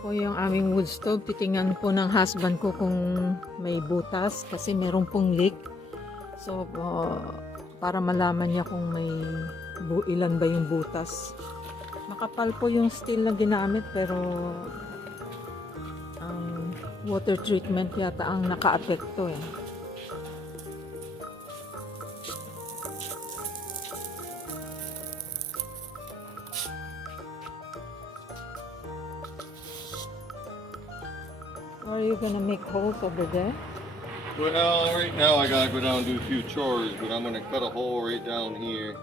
Po yung aming wood stove. Titingnan po ng husband ko kung may butas kasi meron pong leak. So, para malaman niya kung may ilan ba yung butas. Makapal po yung steel na ginamit pero ang water treatment yata ang naka-apekto eh. Are you gonna make holes over there? Well, right now I gotta go down and do a few chores, but I'm gonna cut a hole right down here.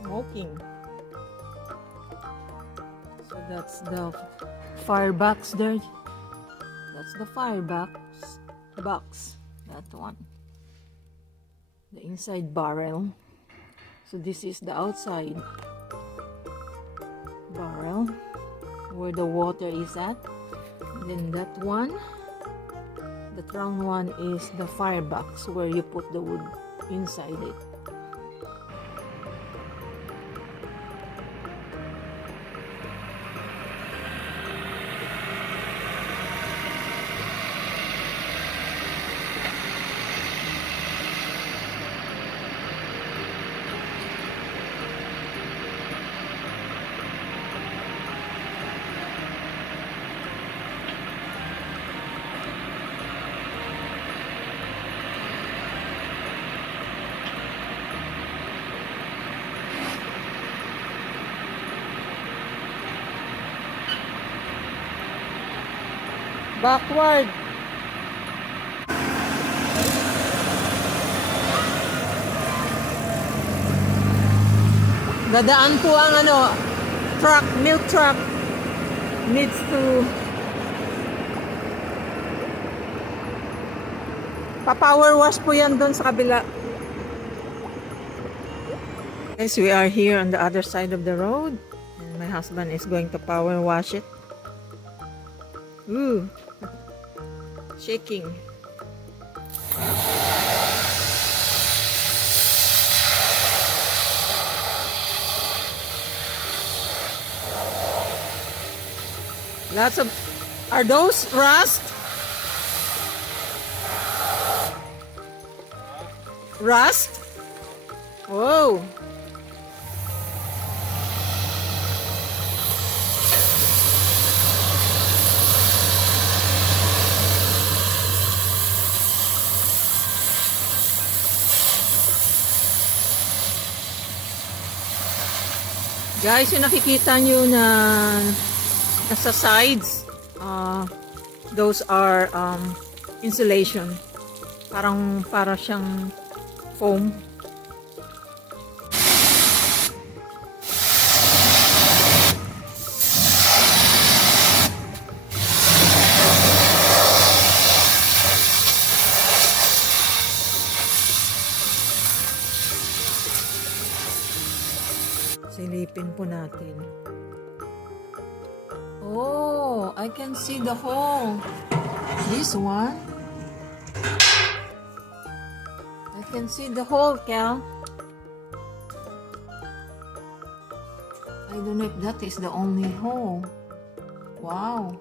Smoking. So that's the firebox there. That's the firebox box. That one. The inside barrel. So this is the outside barrel where the water is at. And then that one, the round one is the firebox where you put the wood inside it. Backward. Dadaan po ang truck, milk truck needs to pa-power wash po yan doon sa kabila. Guys, we are here on the other side of the road and my husband is going to power wash it. Ooh. Shaking. Lots of, are those rust? Rust? Whoa. Guys, yung nakikita nyo na nasa sides, those are insulation. Para siyang foam. Silipin po natin. Oh, I can see the hole. This one. I can see the hole, Cal. I don't know if that is the only hole. Wow.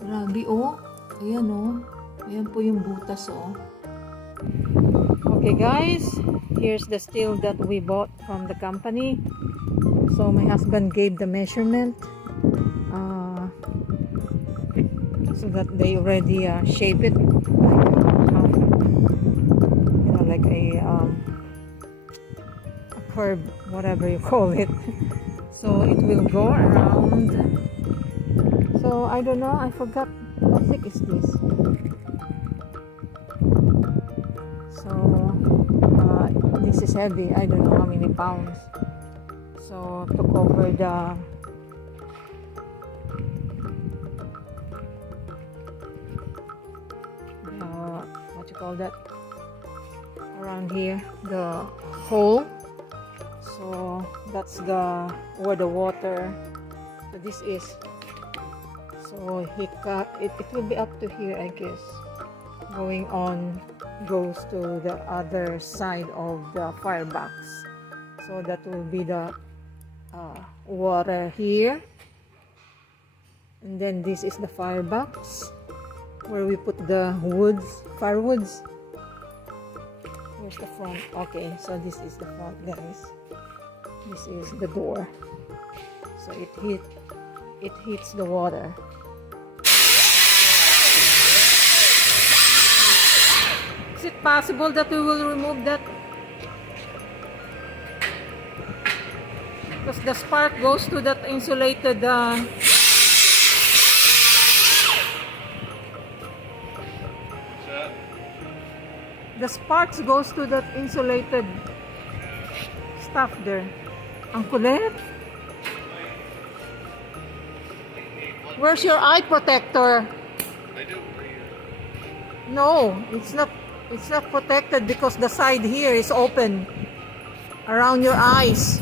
Grabe, oh. Ayan, oh. Ayan po yung butas, oh. Okay, guys. Here's the steel that we bought from the company. So my husband gave the measurement. so that they already shape it like a curve, whatever you call it. So it will go around. So I don't know, I forgot how thick is this. So this is heavy, I don't know how many pounds. So to cover the what you call that, around here, the hole. So that's the where the water, so this is, so it will be up to here, I guess. Going on goes to the other side of the firebox, so that will be the water here, and then this is the firebox where we put the firewoods. Here's the front. Okay, so this is the front, guys. This is the door. So it hits the water. Is it possible that we will remove that? Because the spark goes to that insulated the sparks goes to that insulated stuff there. Ang kulit. Where's your eye protector? I do. No, it's not protected because the side here is open around your eyes.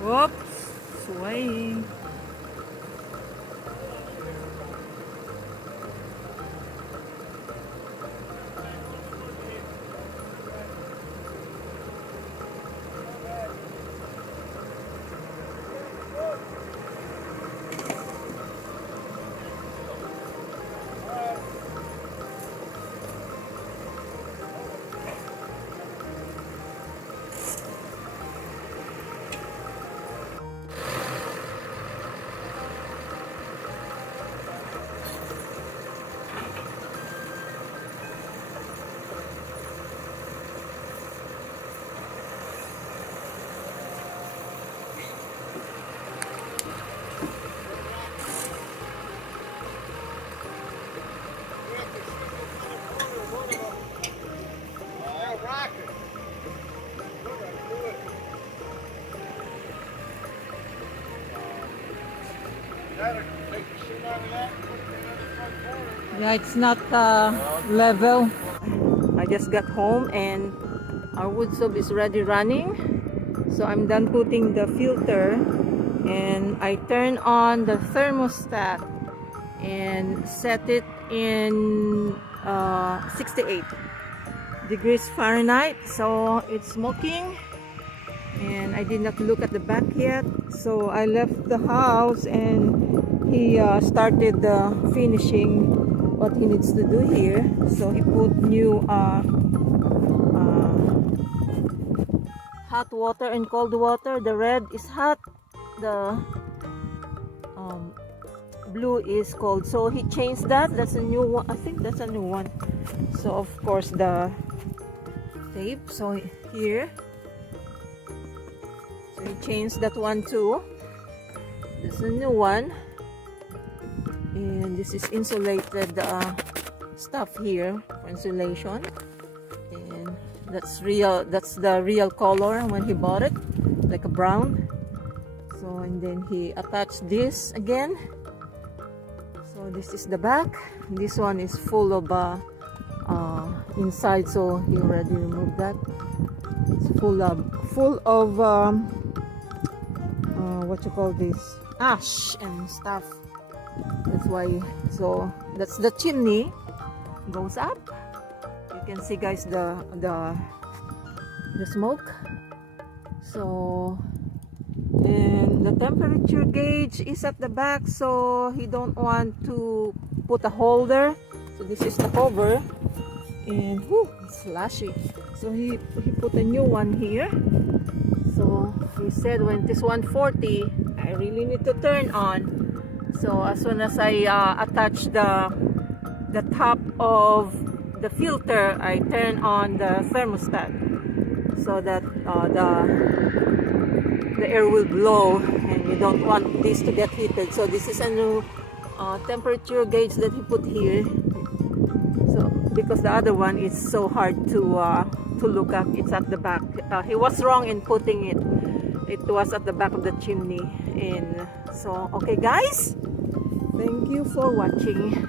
Whoops, swaying. Yeah, it's not level. I just got home and our wood stove is already running. So I'm done putting the filter and I turn on the thermostat and set it in 68 degrees Fahrenheit. So it's smoking and I did not look at the back yet. So I left the house and he started finishing what he needs to do here. So he put new hot water and cold water. The red is hot, the blue is cold. So he changed that. That's a new one. I think that's a new one. So of course the tape. So here, so he changed that one too. This is a new one, and this is insulated stuff here for insulation. And that's real. That's the real color when he bought it, like a brown. So and then he attached this again. So this is the back. This one is full of inside, so he already removed that. It's full of what you call this, ash and stuff. That's why. So that's the chimney goes up. You can see, guys, the smoke. So and the temperature gauge is at the back, so he don't want to put a holder. So this is the cover, and whoo, it's flashy. So he put a new one here. So he said when it is 140, I really need to turn on. So as soon as I attach the top of the filter, I turn on the thermostat so that the air will blow, and you don't want this to get heated. So this is a new temperature gauge that he put here. So because the other one is so hard to look at, it's at the back. He was wrong in putting it. It was at the back of the chimney. And so okay, guys, thank you for watching.